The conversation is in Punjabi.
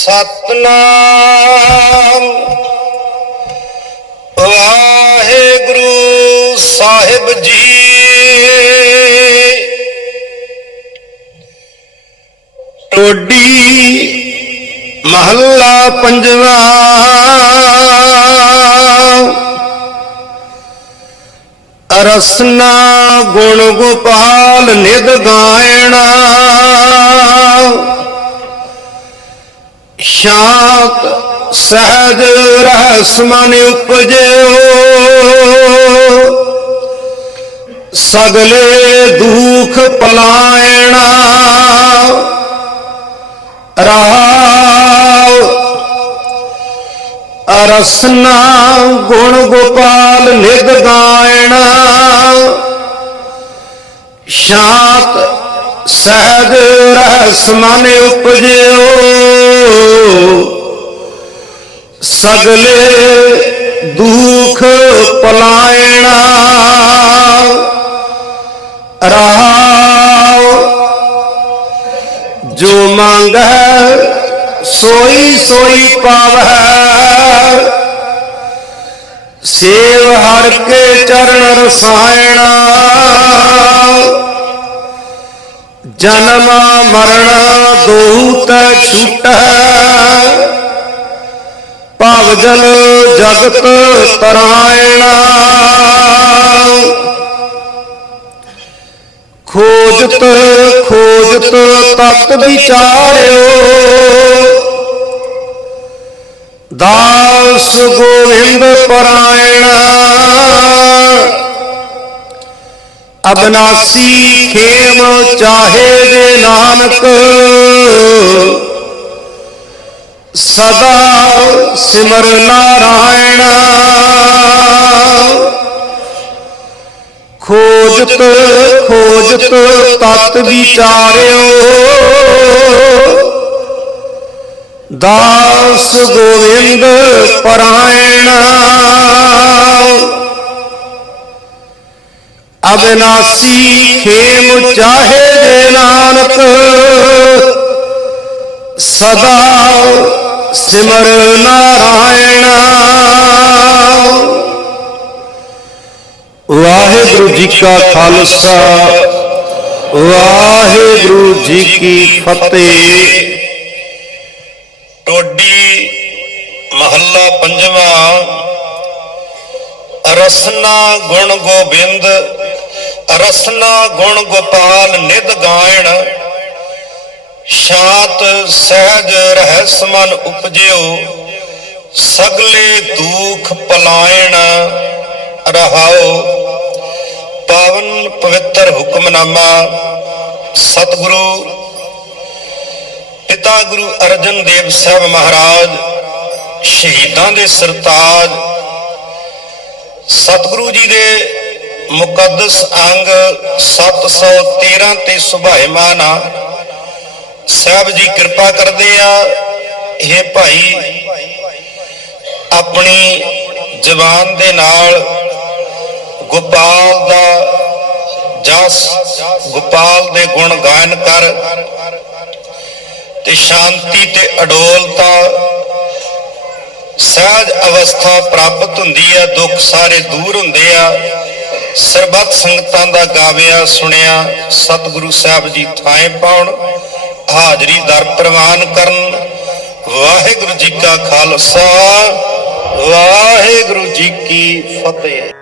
ਸਤਨਾਮ। ਵਾਹਿਗੁਰੂ ਸਾਹਿਬ ਜੀ। ਟੋਡੀ ਮਹੱਲਾ ਪੰਜਵਾ। ਰਸਨਾ ਗੁਣ ਗੋਪਾਲ ਨਿਦ ਗਾਇਣਾ। ਸ਼ਾਂਤ ਸਹਜ ਰਹਿਸ ਮਨ ਉਪਜਿਓ। ਸਗਲੇ ਦੁਖ ਪਲਾਇਣਾ। ਰਹਾਉ ਰਸਨਾ ਗੁਣ ਗੋਪਾਲ ਨਿਦ ਗਾਇਣਾ। ਸ਼ਾਂਤ ਸਹਿਜ ਰਹਿਸ ਮਨ ਉਪਜਿਓ। ਸਗਲੇ ਦੁਖ ਪਲਾਇਣਾ। ਰਹਾਉ ਜੋ ਮੰਗੈ, ਸੋਈ ਸੋਈ ਪਾਵੈ। ਸੇਵ ਹਰ ਕੇ ਚਰਨ ਰਸਾਇਣਾ। ਜਨਮ ਮਰਨ ਦੋਤ ਛੁਟੈ। ਭਵ ਜਲ ਜਗਤ ਤਰਾਇਣਾ। ਖੋਜਤ ਖੋਜਤ ਤਤ ਵਿਚਾਰਿਓ। ਦਾਸ ਗੋਵਿੰਦ ਪਰਾਇਣ। ਅਬਨਾਸੀ ਖੇਮ ਚਾਹੇ ਦੇ ਨਾਨਕ। ਸਦਾ ਸਿਮਰ ਨਾਰਾਇਣ। ਖੋਜਤ ਖੋਜਤ ਤਤ ਵਿਚਾਰਿਓ। ਦਾਸ ਗੋਵਿੰਦ ਪਰਾਇਣ। ਅਬਨਾਸੀ ਖੇਮ ਚਾਹੇ ਦੇ ਨਾਨਕ। ਸਦਾ ਸਿਮਰ ਨਾਰਾਇਣ। ਵਾਹਿਗੁਰੂ ਜੀ ਕਾ ਖਾਲਸਾ, ਵਾਹਿਗੁਰੂ ਜੀ ਕੀ ਫਤਿਹ। ਟੋਡੀ ਮਹੱਲਾ ਪੰਜਵਾਂ, ਰਸਨਾ ਗੁਣ ਗੋਬਿੰਦ, ਰਸਨਾ ਗੁਣ ਗੋਪਾਲ ਨਿਦ ਗਾਇਣ। ਸ਼ਾਂਤ, ਸਹਿਜ ਰਹਿਸ ਮਨ ਉਪਜਿਓ, ਸਗਲੇ ਦੁਖ ਪਲਾਇਣ ਰਹਾਓ। ਪਾਵਨ ਪਵਿੱਤਰ ਹੁਕਮਨਾਮਾ, ਸਤਿਗੁਰੂ, ਪਿਤਾ ਗੁਰੂ ਅਰਜਨ ਦੇਵ ਸਾਹਿਬ ਮਹਾਰਾਜ, ਸ਼ਹੀਦਾਂ ਦੇ ਸਰਤਾਜ, ਸਤਿਗੁਰੂ ਜੀ ਦੇ ਮੁਕੱਦਸ ਅੰਗ 713 ਤੇ ਸੁਭਾਇਮਾਨ ਆ। ਸਾਹਿਬ ਜੀ ਕਿਰਪਾ ਕਰਦੇ ਆ, ਇਹ ਭਾਈ ਆਪਣੀ ਜ਼ਬਾਨ ਦੇ ਨਾਲ ਗੋਪਾਲ ਦਾ ਜਸ, ਗੋਪਾਲ ਦੇ ਗੁਣ ਗਾਇਨ ਕਰ ਤੇ ਸ਼ਾਂਤੀ ਤੇ ਅਡੋਲਤਾ ਸਹਿਜ ਅਵਸਥਾ ਪ੍ਰਾਪਤ ਹੁੰਦੀ ਆ, ਦੁੱਖ ਸਾਰੇ ਦੂਰ ਹੁੰਦੇ ਆ। ਸਰਬੱਤ ਸੰਗਤਾਂ ਦਾ ਗਾਵਿਆ, ਸੁਣਿਆ, ਸਤਿਗੁਰੂ ਸਾਹਿਬ ਜੀ ਥਾਂ ਪਾਉਣ। ਹਾਜ਼ਰੀ ਦਰ ਪ੍ਰਵਾਨ ਕਰਨ। ਵਾਹਿਗੁਰੂ ਜੀ ਕਾ ਖਾਲਸਾ ਵਾਹਿਗੁਰੂ ਜੀ ਕੀ ਫਤਿਹ।